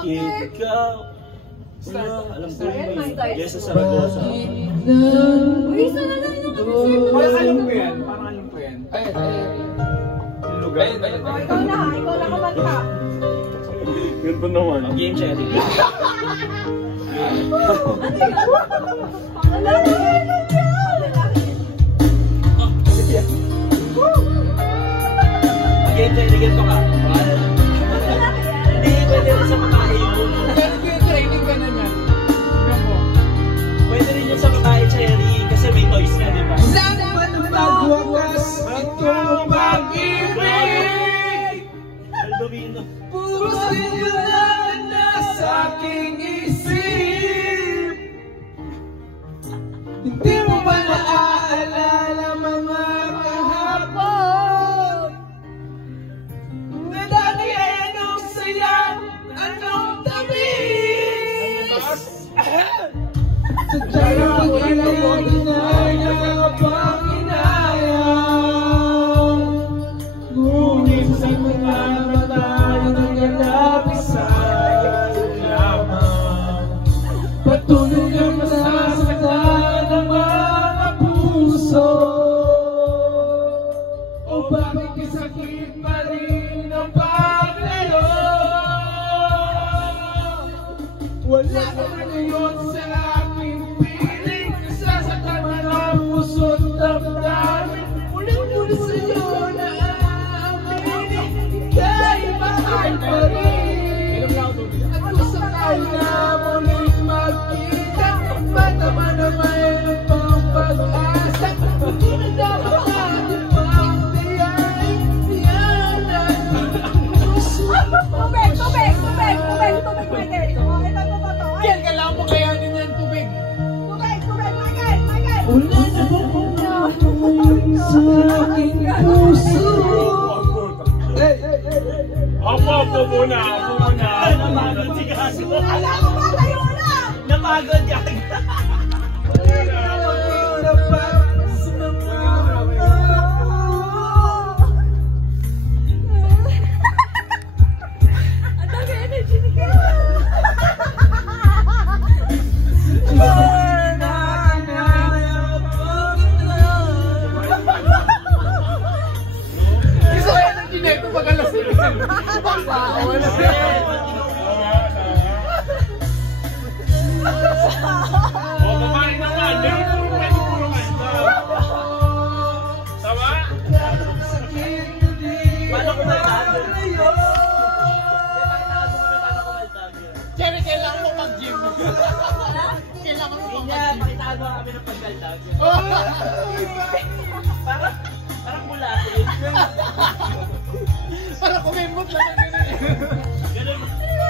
Bakit ikaw? Wala, alam ko yun. Yes, sa Saragosa. Uy, isa na lang yung Parang alam ko yan. Parang alam ko yan. Yung lugar. ikaw na kumanta. Ganito naman. Ang game siya. Ang game siya, ganito ka. Hindi, pwede rin sa makain. Training ka na niyan. Pwede rin yung sa makain, Cherry. Kasi may toys na, di ba? Saan ba nagwakas itong pag-ibig? Aldomino. Puro sa'yo lang nasa aking isip. Hindi mo ba naaalala mga kahapon? Na dati anong saya, anong tamis? Sadya ko ila'y inaya pang inayang. Ngunit sa mga mata ng nalapisan lamang. Patuloy ang masasaktan ng mga puso. O bakit kasakit pa rin ang paglayo? Wala ka ngayon sa aking piling. Nasasaktan man ang puso't damdamin. Ulit-ulit sa'yo na aaminin. Dahil mahal pa rin. At kung sakali na muling magkita, matama na mayroon pang pag-asa. Hindi na dapat natin magdayain. Yan natin puso. Tubig, pwede. Yan, kailangan mo kayanin yan, tubig. Michael! Wala na ba kung sa aking puso? Ako muna. Napagod si Kaso. Alam mo ba tayo na? Napagod ka. Ang dami energy ni Kaya. Gusto ko yan ang gineko pagkalasing. Wala siya. Babae naman. Meron po pwede pulungan. Tama? Paano kumaltag? Jerry, kailangan mo mag-gym. Kailangan mo mag-gym. Pakitaan mo kami ng pagkaltag. Parang mula. Para kumimot lang ang ganun.